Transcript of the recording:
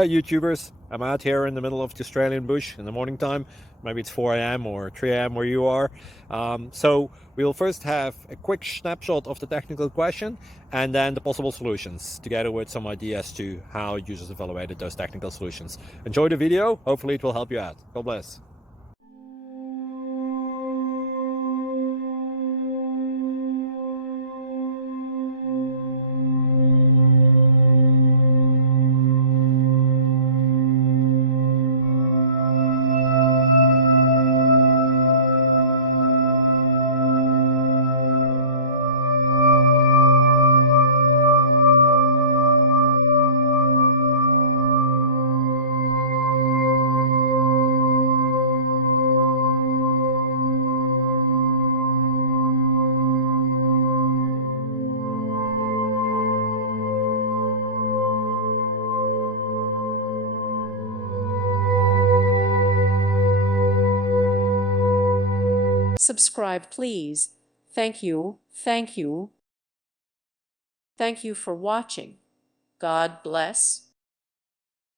Hi YouTubers, I'm out here in the middle of the Australian bush in the morning time. Maybe it's 4 a.m. or 3 a.m. where you are. So we'll first have a quick snapshot of the technical question and then the possible solutions, together with some ideas to how users evaluated those technical solutions. Enjoy the video, hopefully it will help you out. God bless. Subscribe, please. Thank you. Thank you. Thank you for watching. God bless.